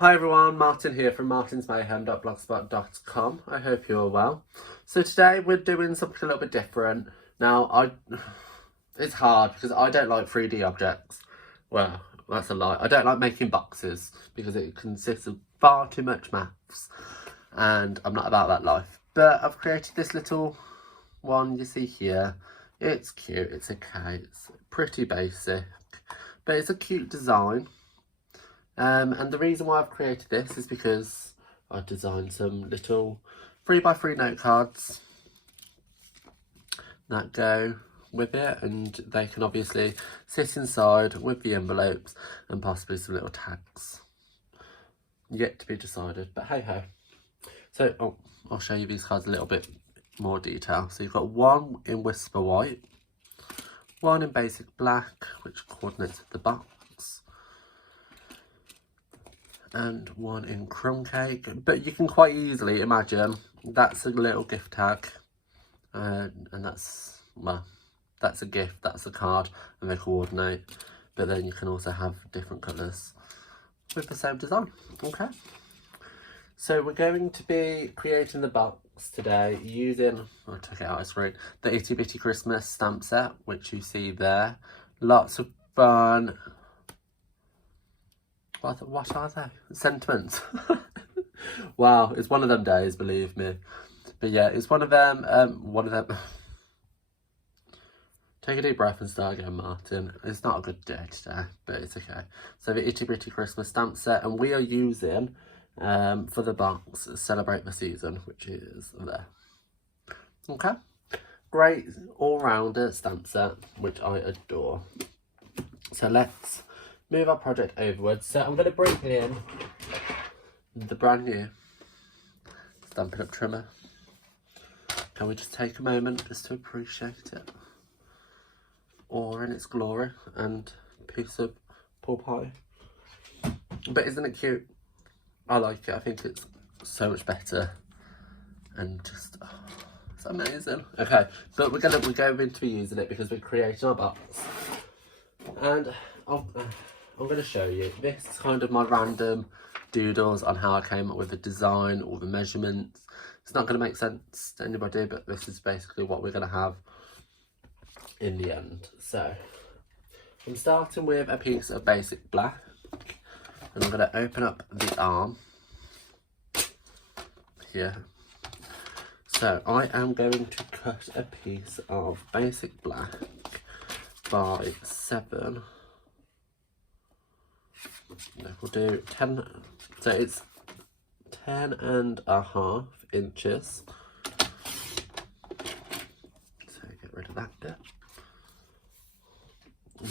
Hi everyone, Martin here from martinsmayhem.blogspot.com. I hope you're well. So today we're doing something a little bit different. Now, it's hard because I don't like 3D objects. Well, that's a lie. I don't like making boxes because it consists of far too much maths and I'm not about that life. But I've created this little one you see here. It's cute, it's okay, it's pretty basic, but it's a cute design. And the reason why I've created this is because I designed some little 3x3 note cards that go with it, and they can obviously sit inside with the envelopes and possibly some little tags. Yet to be decided, but hey ho. So I'll show you these cards a little bit more detail. So you've got one in Whisper White, one in Basic Black, which coordinates with the box, and one in Crumb Cake. But you can quite easily imagine that's a little gift tag, and that's, well, that's a gift, that's a card, and they coordinate. But then you can also have different colours with the same design. Okay, so we're going to be creating the box today using, I'll take it out of screen, the Itty Bitty Christmas stamp set, which you see there. Lots of fun. What are they? Sentiments. Wow, it's one of them days, believe me. But yeah, it's one of them. Take a deep breath and start again, Martin. It's not a good day today, but it's okay. So the Itty Bitty Christmas stamp set, and we are using for the box Celebrate the Season, which is there. Okay, great all-rounder stamp set, which I adore. So let's move our project overwards. So I'm going to bring in the brand new Stampin' Up trimmer. Can we just take a moment just to appreciate it all in its glory and piece of pork pie? But isn't it cute? I like it. I think it's so much better and just, oh, it's amazing. Okay, but we're going to be using it because we're creating our box, and I'm going to show you. This is kind of my random doodles on how I came up with the design, all the measurements. It's not going to make sense to anybody, but this is basically what we're going to have in the end. So I'm starting with a piece of Basic Black, and I'm going to open up the arm here. So I am going to cut a piece of Basic Black by 7. No, we'll do 10, so it's 10.5 inches. So get rid of that bit.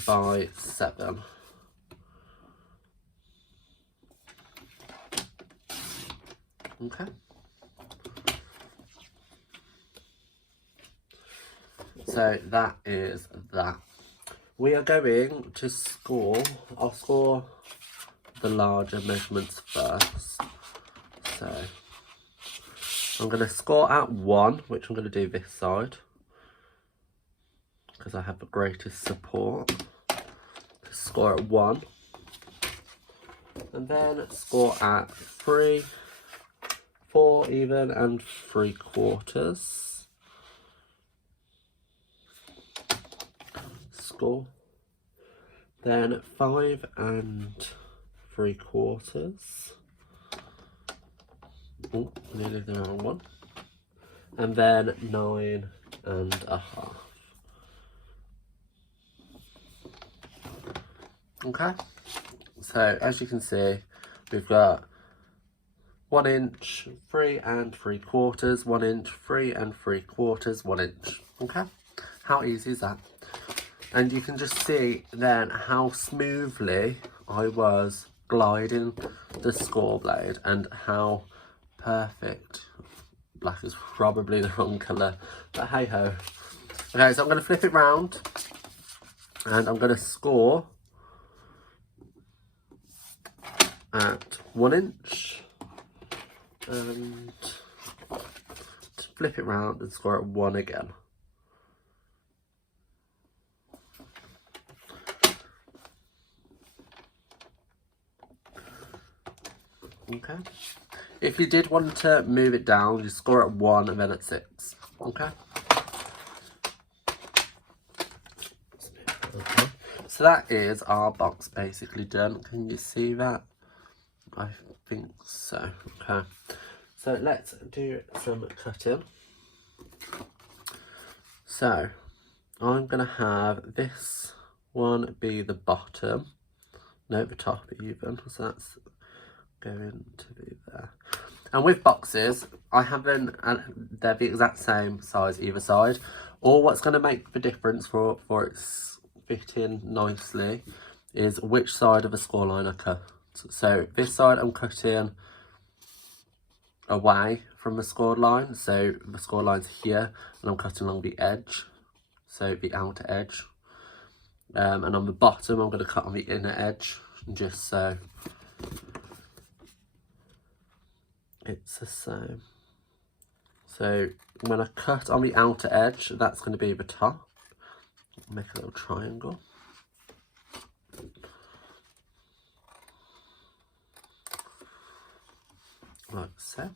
By 7. Okay. So that is that. We are going to score, I'll score the larger measurements first. So I'm going to score at 1, which I'm going to do this side because I have the greatest support. Score at 1, and then score at 3, 4 even, and 3/4. Score. Then 5 3/4. Oh, nearly the wrong one. And then 9.5. Okay. So as you can see, we've got 1 inch, 3 3/4, 1 inch, 3 3/4, 1 inch. Okay. How easy is that? And you can just see then how smoothly I was gliding the score blade and how perfect. Black is probably the wrong colour, but hey ho. Okay, so I'm going to flip it round and I'm going to score at 1 inch and flip it round and score at 1 again. Okay. If you did want to move it down, you score at 1 and then at 6. Okay. Okay. So that is our box basically done. Can you see that? I think so. Okay. So let's do some cutting. So I'm going to have this one be the bottom. No, the top even. So that's going to be there. And with boxes, I haven't, and they're the exact same size either side. Or what's going to make the difference for it's fitting nicely is which side of the score line I cut. So this side I'm cutting away from the scored line. So the score line's here and I'm cutting along the edge. So the outer edge. And on the bottom I'm going to cut on the inner edge just so it's the same. So when I cut on the outer edge, that's going to be the top. Make a little triangle. Like so.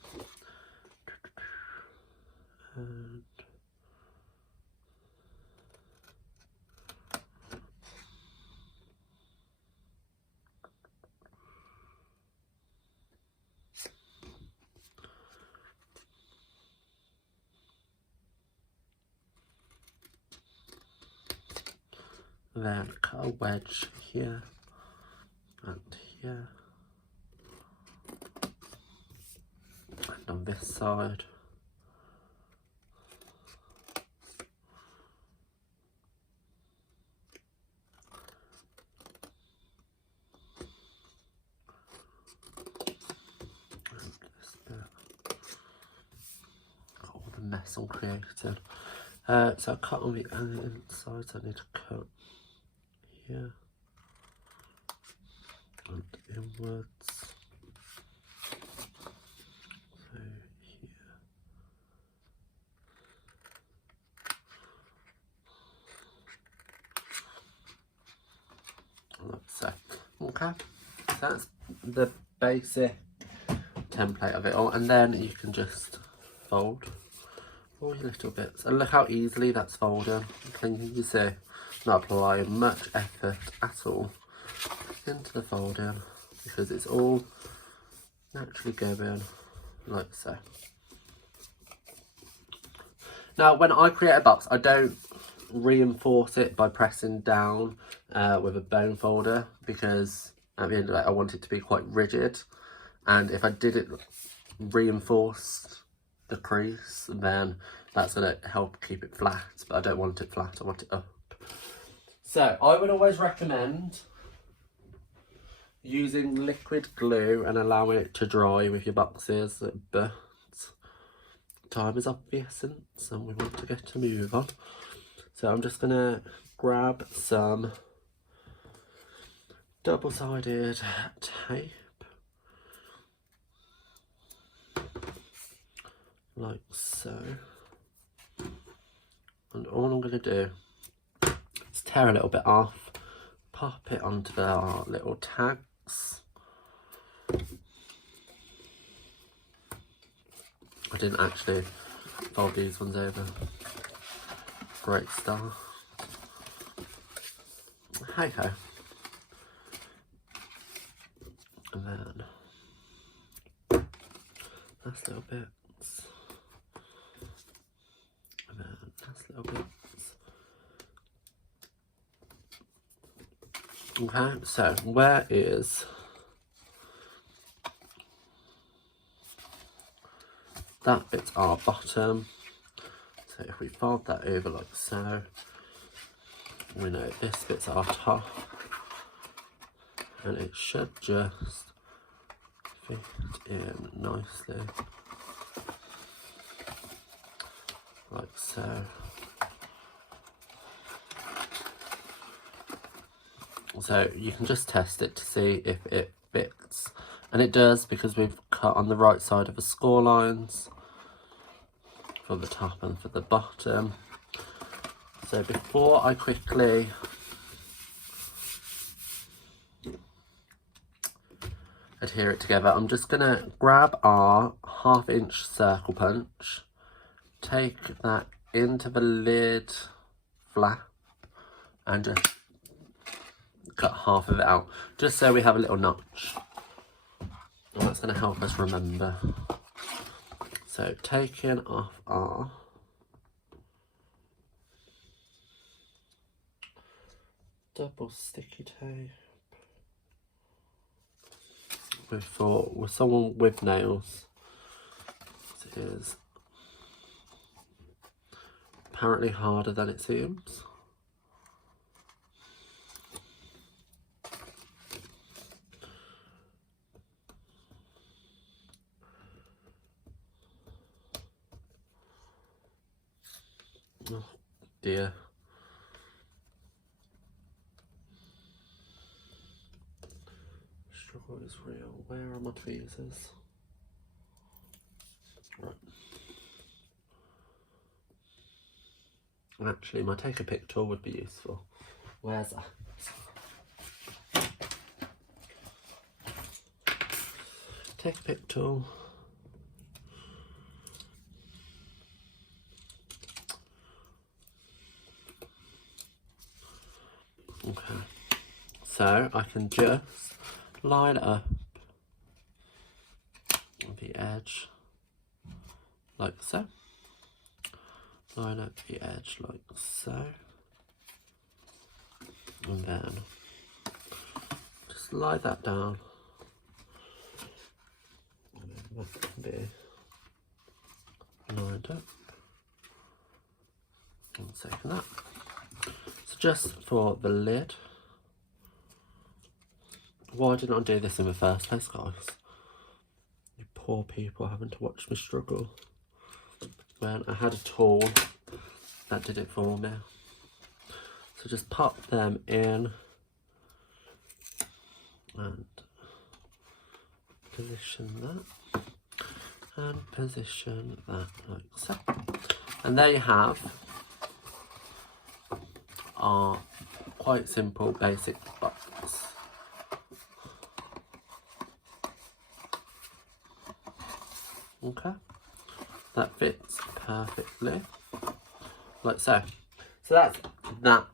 And then cut a wedge here and here. And on this side. And this bit. Got all the mess all created. So I cut on the inside, so I need to cut here and inwards. So here. Like so. Okay, so that's the basic template of it all, and then you can just fold all your little bits, and look how easily that's folding. Can you see? Not applying much effort at all into the folding because it's all naturally going like so. Now when I create a box, I don't reinforce it by pressing down with a bone folder, because at the end of it I want it to be quite rigid, and if I did it reinforce the crease, then that's going to help keep it flat, but I don't want it flat, I want it up. So I would always recommend using liquid glue and allowing it to dry with your boxes, but time is of the essence and we want to get a move on. So I'm just going to grab some double-sided tape, like so, and all I'm going to do is tear a little bit off, pop it onto the little tags. I didn't actually fold these ones over. Great start. Hey ho. And then last little bits. And then last little bits. Okay, so where is that bit's our bottom. So if we fold that over like so, we know this bit's our top, and it should just fit in nicely, like so. So you can just test it to see if it fits, and it does, because we've cut on the right side of the score lines for the top and for the bottom. So before I quickly adhere it together, I'm just going to grab our 1/2 inch circle punch, take that into the lid flap and just cut half of it out, just so we have a little notch. And that's going to help us remember. So taking off our double sticky tape. With someone with nails, it is apparently harder than it seems. Oh dear. Struggle is real. Where are my tweezers? Right. Actually, my take a pick tool would be useful. Where's that? Take a pick tool. Okay, so I can just line up the edge like so, line up the edge like so, and then just lie that down, and then that can be lined up, and save that. So just for the lid, why didn't I do this in the first place, guys? You poor people having to watch me struggle when I had a tool that did it for me. So just pop them in and position that and position that like so. And there you have our quite simple basic box. Okay, that fits perfectly like so. So that's that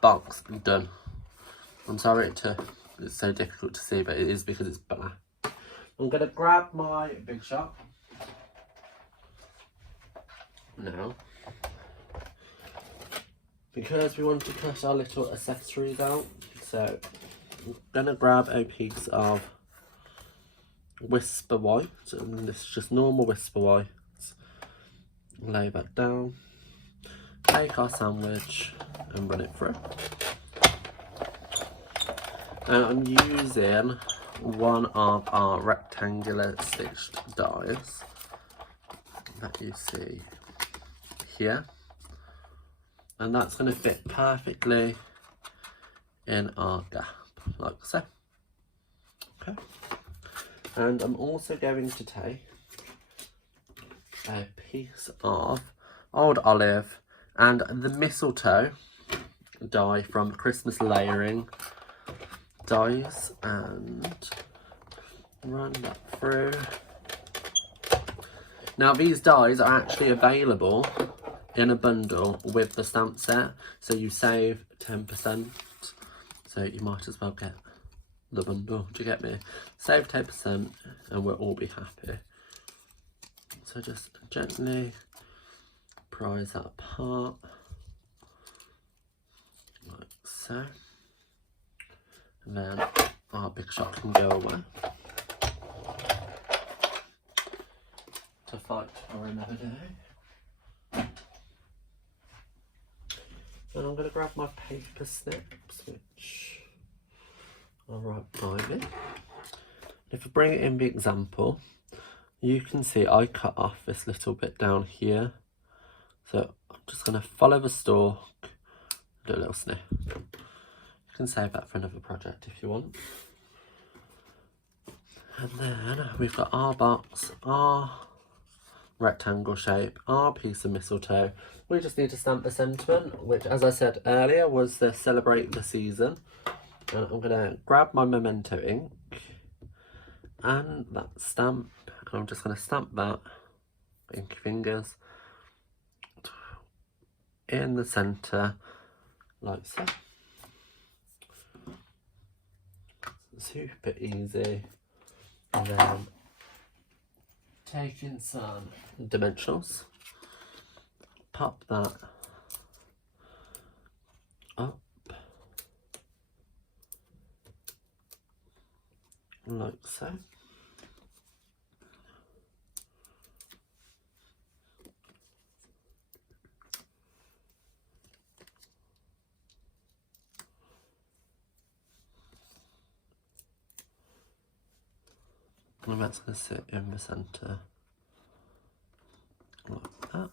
box done. I'm sorry it's so difficult to see, but it is because it's black. I'm gonna grab my Big Shot now, because we want to cut our little accessories out. So I'm gonna grab a piece of Whisper White, and this is just normal Whisper White. Lay that down, take our sandwich and run it through. And I'm using one of our rectangular stitched dies that you see here, and that's going to fit perfectly in our gap like so. Okay, and I'm also going to take a piece of old olive and the mistletoe die from Christmas layering dies and run that through. Now these dies are actually available in a bundle with the stamp set, so you save 10%, so you might as well get the bundle. Do you get me? Save 10% and we'll all be happy. So just gently prise that apart like so, and then our Big Shot can go away to fight for another day. And I'm going to grab my paper snips, which are right by me. If I bring it in the example, you can see I cut off this little bit down here. So I'm just going to follow the stalk, do a little snip. You can save that for another project if you want. And then we've got our box, our rectangle shape, our piece of mistletoe. We just need to stamp the sentiment, which, as I said earlier, was the celebrate the season. And I'm going to grab my Memento ink and that stamp. I'm just going to stamp that, inky fingers, in the centre, like so. Super easy. And then taking some dimensionals, pop that up like so. And that's going to sit in the centre like that.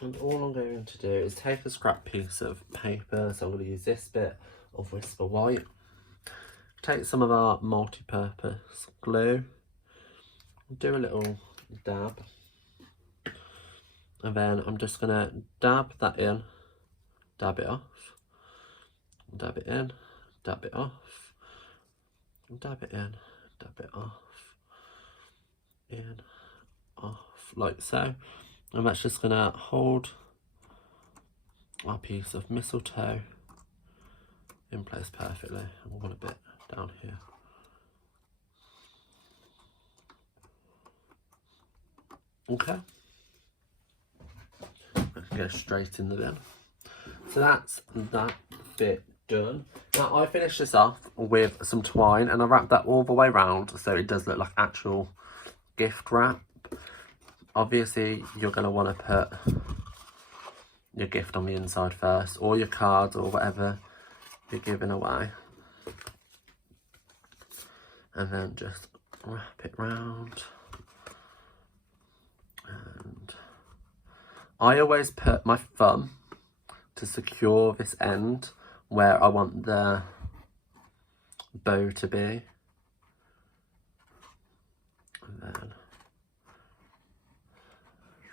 And all I'm going to do is take a scrap piece of paper, so I'm going to use this bit of Whisper White. Take some of our multi-purpose glue, do a little dab, and then I'm just going to dab that in, dab it off, dab it in, dab it off, dab it in, dab it off, in, off, like so. And that's just going to hold our piece of mistletoe in place perfectly. I want a bit down here. Okay. I can go straight in the bin. So that's that bit done. Now I finished this off with some twine and I wrapped that all the way around so it does look like actual gift wrap. Obviously you're going to want to put your gift on the inside first, or your cards or whatever you're giving away, and then just wrap it round. And I always put my thumb to secure this end where I want the bow to be, and then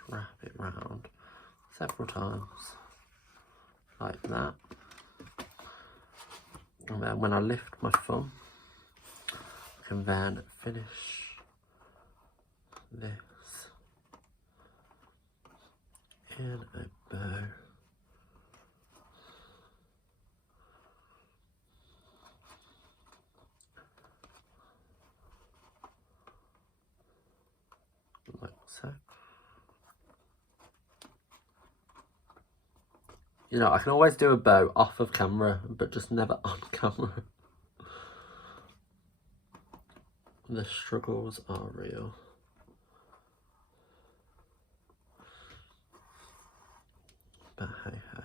wrap it round several times like that. And then when I lift my thumb, I can then finish this in a bow. Like so. You know, I can always do a bow off of camera, but just never on camera. The struggles are real. But hey ho.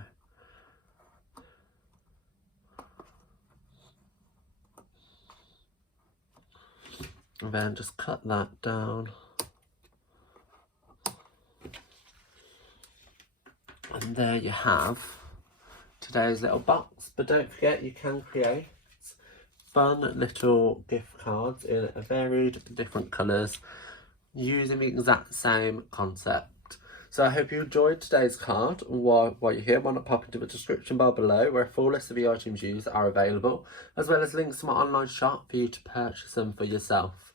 And then just cut that down. And there you have today's little box. But don't forget, you can create fun little gift cards in varied different colours using the exact same concept. So I hope you enjoyed today's card. While you're here, why not pop into the description bar below where a full list of the items used are available, as well as links to my online shop for you to purchase them for yourself.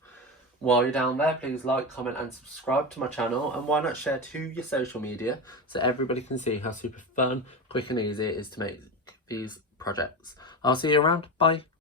While you're down there, please like, comment and subscribe to my channel, and why not share to your social media so everybody can see how super fun, quick and easy it is to make these projects. I'll see you around. Bye.